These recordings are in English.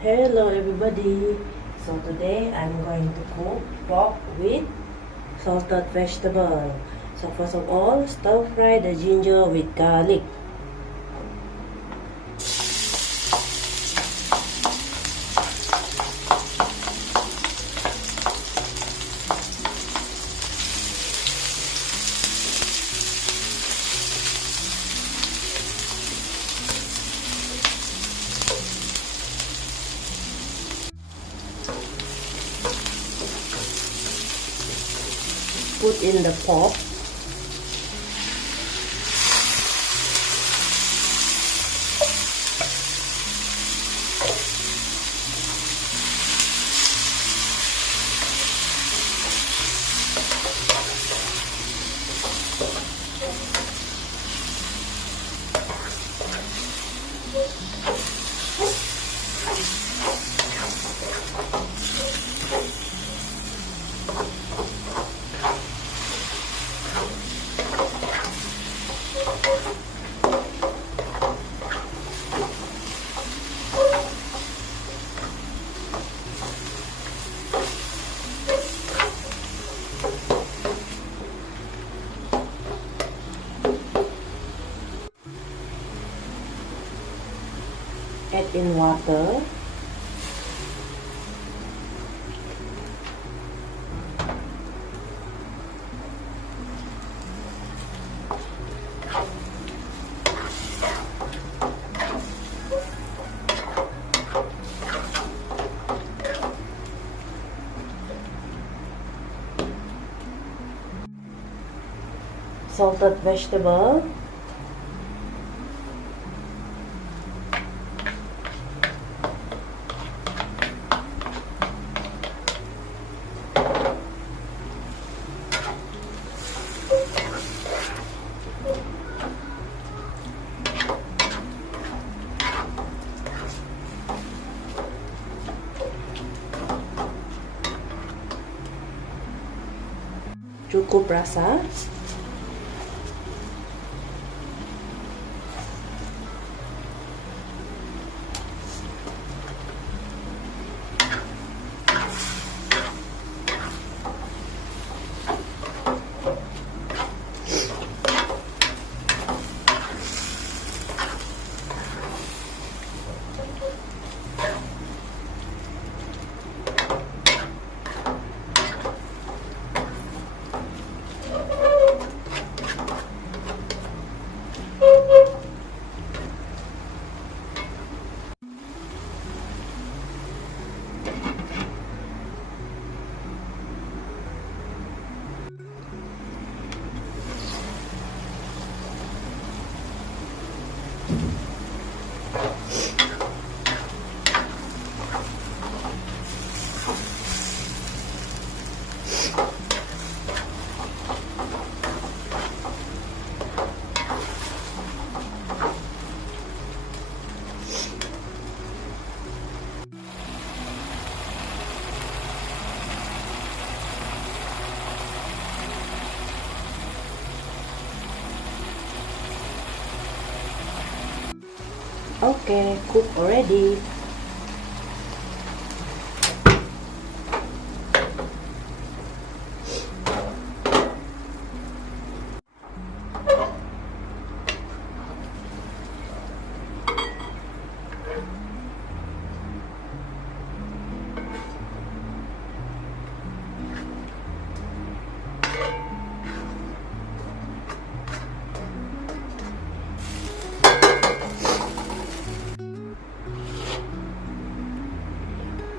Hello everybody. So today I'm going to cook pork with salted vegetable. So first of all, stir fry the ginger with garlic. Put in the pork. Add in water. Salted vegetable. Cukup rasa. Okay, cook already.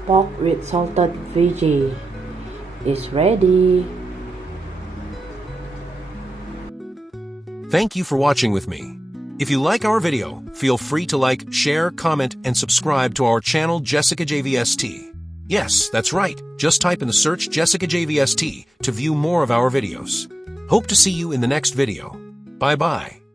Pork with salted veggie is ready. Thank you for watching with me. If you like our video, feel free to like, share, comment, and subscribe to our channel Jessica JVST. Yes, that's right. Just type in the search Jessica JVST to view more of our videos. Hope to see you in the next video. Bye-bye.